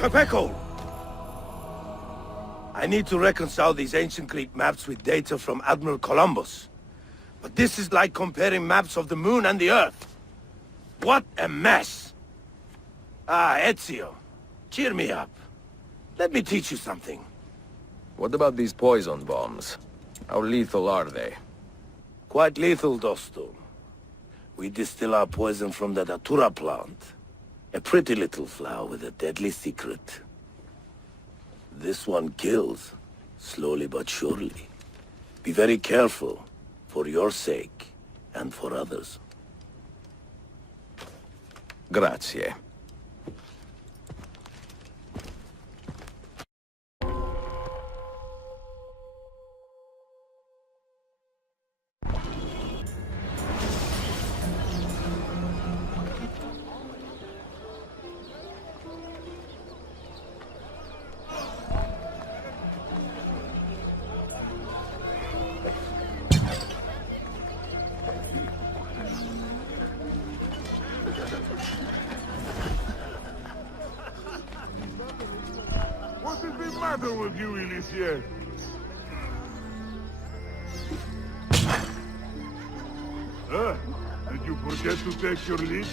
Köpekhole! I need to reconcile these ancient Greek maps with data from Admiral Columbus. But this is like comparing maps of the moon and the Earth. What a mess! Ah, Ezio, cheer me up. Let me teach you something. What about these poison bombs? How lethal are they? Quite lethal, Dosto. We distill our poison from the datura plant. A pretty little flower with a deadly secret. This one kills, slowly but surely. Be very careful, for your sake, and for others. Grazie. What is the matter with you, Elysian? Did you forget to take your leave?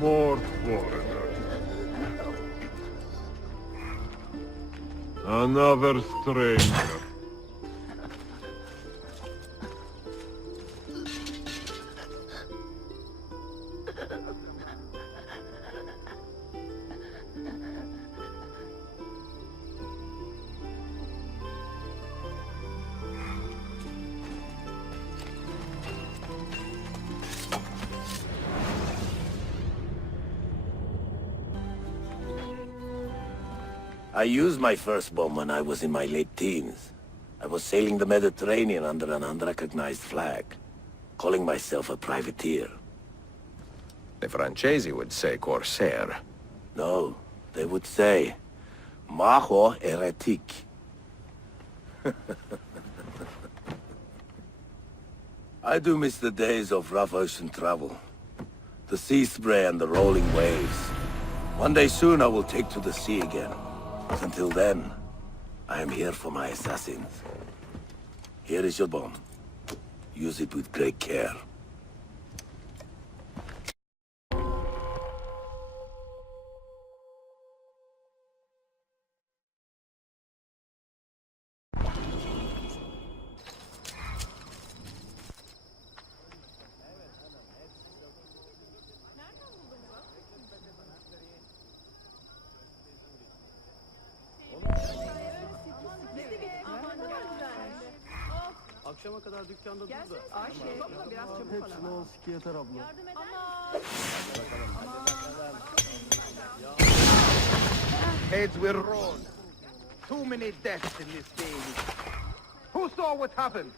More foreigners. Another stranger. I used my first bomb when I was in my late teens. I was sailing the Mediterranean under an unrecognized flag, calling myself a privateer. The Francesi would say corsair. No, they would say, Majo heretic. I do miss the days of rough ocean travel. The sea spray and the rolling waves. One day soon I will take to the sea again. Until then, I am here for my assassins. Here is your bomb. Use it with great care. Akşama kadar dükkanda dur da. Ayşe, biraz çabuk Hepsini o yeter abla. Heads were rolled. Too many deaths in this game. Who saw what happened?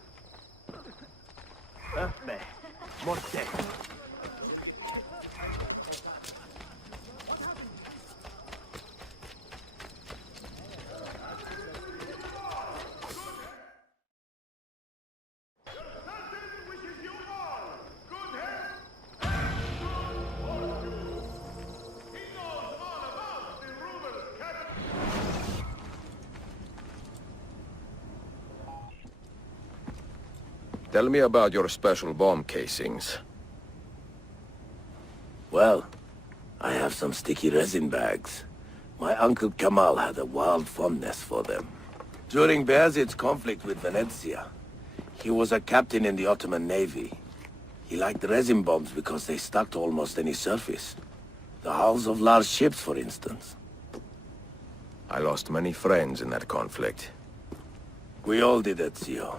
More death. Tell me about your special bomb casings. Well, I have some sticky resin bags. My uncle Kamal had a wild fondness for them. During Bayezid's conflict with Venezia, he was a captain in the Ottoman Navy. He liked resin bombs because they stuck to almost any surface. The hulls of large ships, for instance. I lost many friends in that conflict. We all did, Ezio.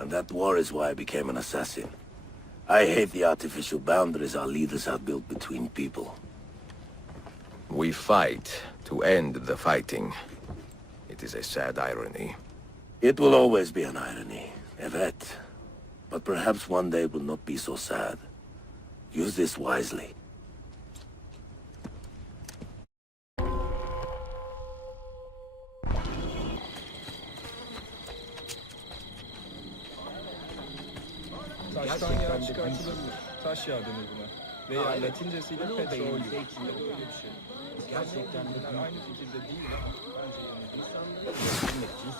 And that war is why I became an assassin. I hate the artificial boundaries our leaders have built between people. We fight to end the fighting. It is a sad irony. It will always be an irony, Evet. But perhaps one day will not be so sad. Use this wisely. Taştan yağ çıkartılabilir. Taş yağı denir buna. Veya Latincesiyle petrol içinde böyle bir şey. Gerçekten de aynı fikirde değil ama bence yemek için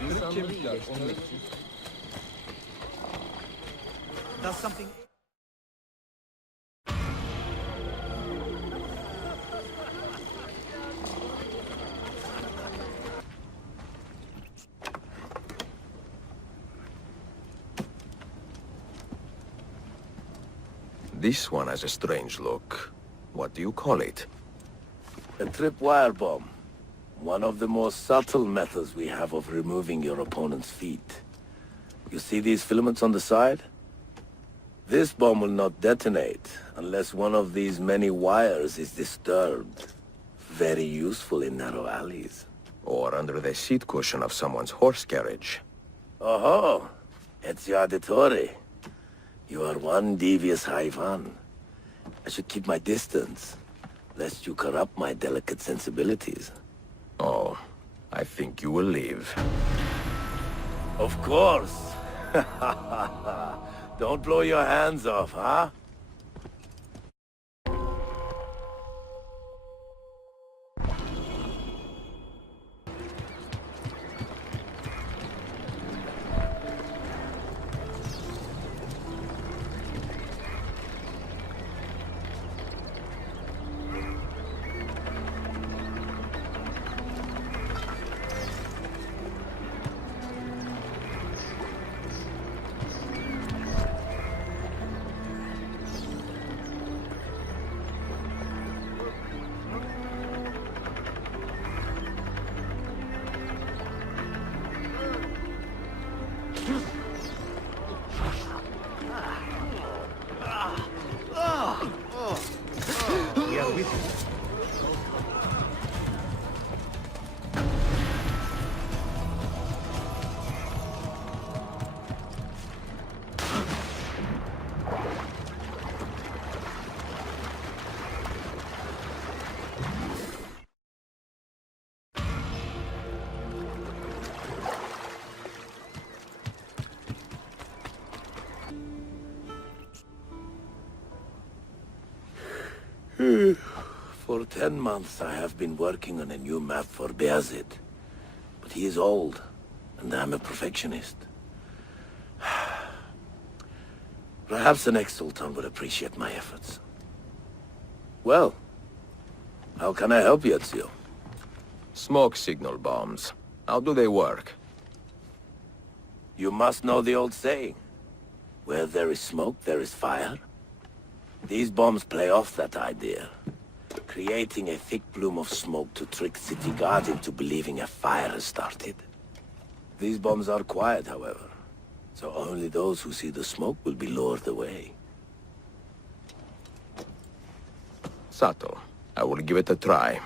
kırık kemikler onları Does something... This one has a strange look. What do you call it? A tripwire bomb. One of the most subtle methods we have of removing your opponent's feet. You see these filaments on the side? This bomb will not detonate unless one of these many wires is disturbed. Very useful in narrow alleys. Or under the seat cushion of someone's horse carriage. Oh, Ezio Auditore. You are one devious Haivan. I should keep my distance, lest you corrupt my delicate sensibilities. Oh, I think you will leave. Of course. Don't blow your hands off, huh? We are with you. For 10 months I have been working on a new map for Beazit. But he is old, and I'm a perfectionist. Perhaps the next Sultan would appreciate my efforts. Well, how can I help you, Ezio? Smoke signal bombs. How do they work? You must know the old saying. Where there is smoke, there is fire. These bombs play off that idea, creating a thick plume of smoke to trick city guards into believing a fire has started. These bombs are quiet, however, so only those who see the smoke will be lured away. Subtle. I will give it a try.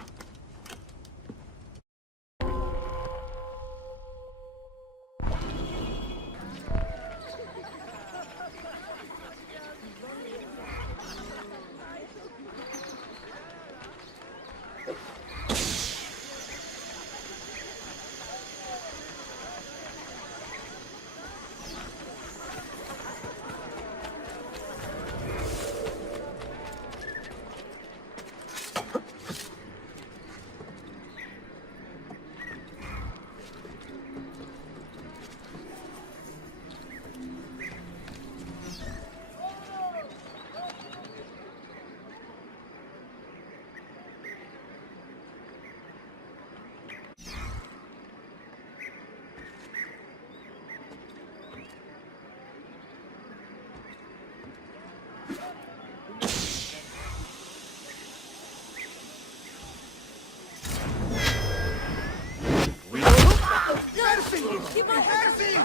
Mercy!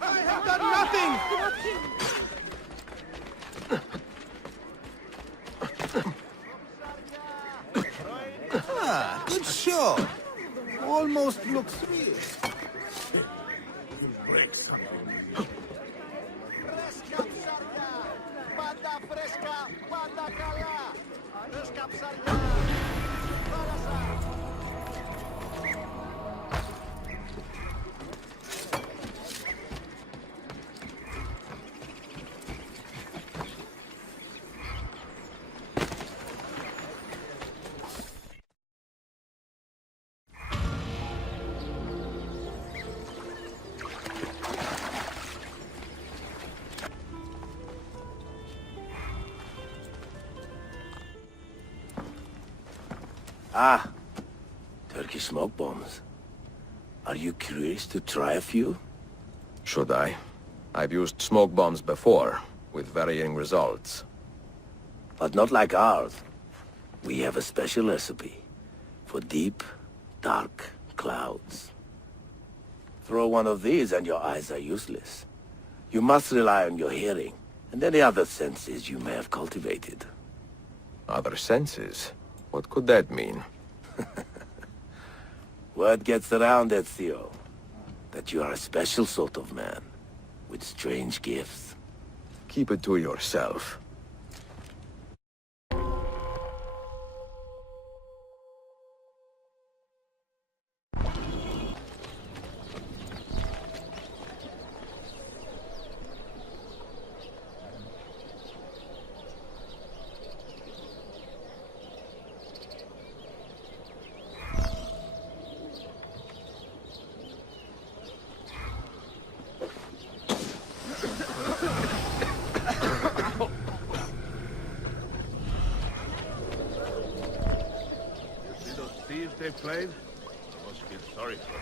I have done nothing! Ah, good shot. Almost looks real. Ah, Turkish smoke bombs. Are you curious to try a few? Should I? I've used smoke bombs before, with varying results. But not like ours. We have a special recipe for deep, dark clouds. Throw one of these and your eyes are useless. You must rely on your hearing and any other senses you may have cultivated. Other senses? What could that mean? Word gets around, Ezio, that you are a special sort of man with strange gifts. Keep it to yourself. See those thieves they played? I must feel sorry for them.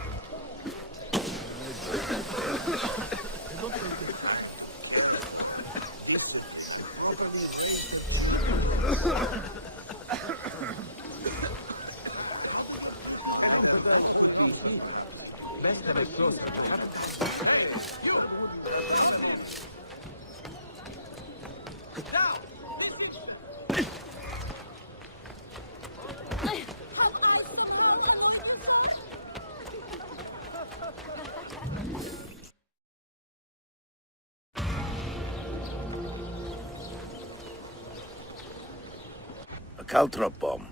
A caltrop bomb.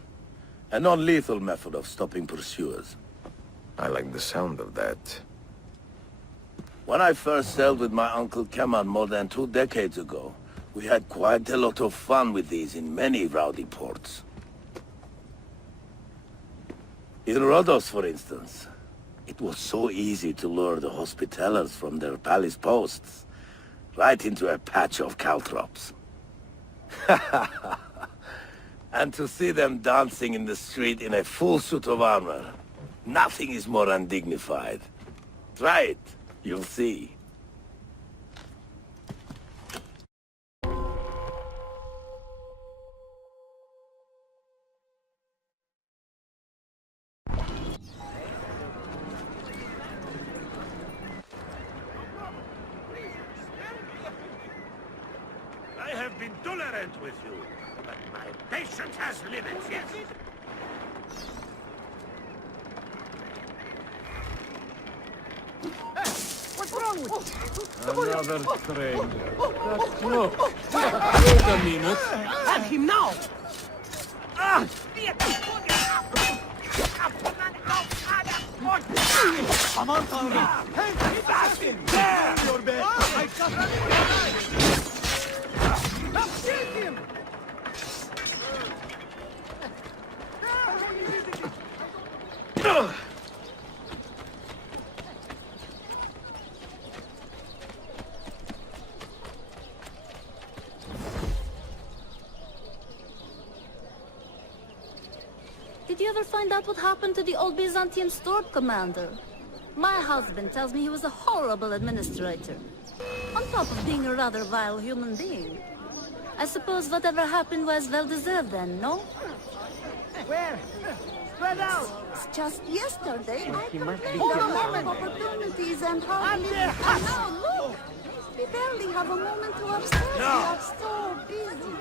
A non-lethal method of stopping pursuers. I like the sound of that. When I first sailed with my Uncle Kemal more than 2 decades ago, we had quite a lot of fun with these in many rowdy ports. In Rhodos, for instance, it was so easy to lure the Hospitallers from their palace posts right into a patch of caltrops. And to see them dancing in the street in a full suit of armor, nothing is more undignified. Try it, you'll see. I have been tolerant with you, but my patience has limits, yes. What's wrong with you? Another stranger. That's no. Wait a minute. Have him now! Aman tanrım! Hey! There! Your bed! I killed him! Did you ever find out what happened to the old Byzantine store commander? My husband tells me he was a horrible administrator. On top of being a rather vile human being. I suppose whatever happened was well-deserved then, no? Where? Spread out! Just yesterday, I He must be there are a lot getting of opportunities and hardly... And now, look! We barely have a moment to observe. We are so busy.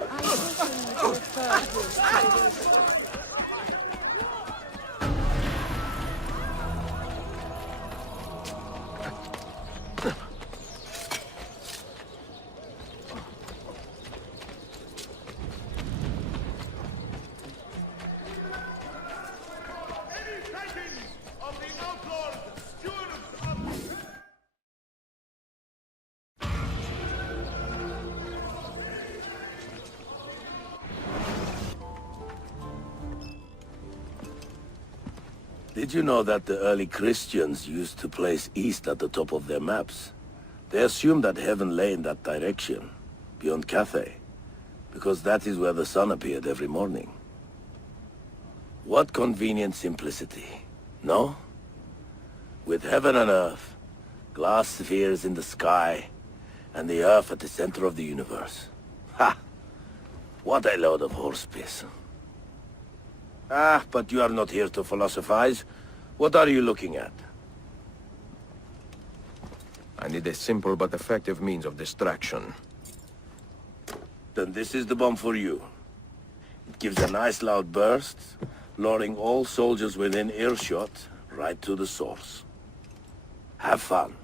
I wish we prefer this. Any sightings of the outlawed stewards of... Did you know that the early Christians used to place east at the top of their maps? They assumed that heaven lay in that direction, beyond Cathay, because that is where the sun appeared every morning. What convenient simplicity, no? With heaven and earth, glass spheres in the sky, and the earth at the center of the universe. Ha! What a load of horse piss. Ah, but you are not here to philosophize. What are you looking at? I need a simple but effective means of distraction. Then this is the bomb for you. It gives a nice loud burst, luring all soldiers within earshot right to the source. Have fun.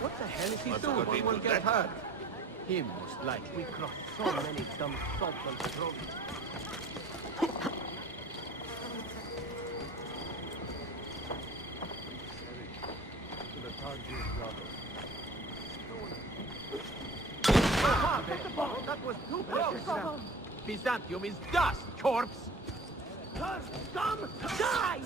What the hell is he Must doing? have He been will to get that. hurt. Him most likely. We crossed so many dumb salt on the road. To the Targier brothers. That was too close! Byzantium is dust, corpse! Scum, die!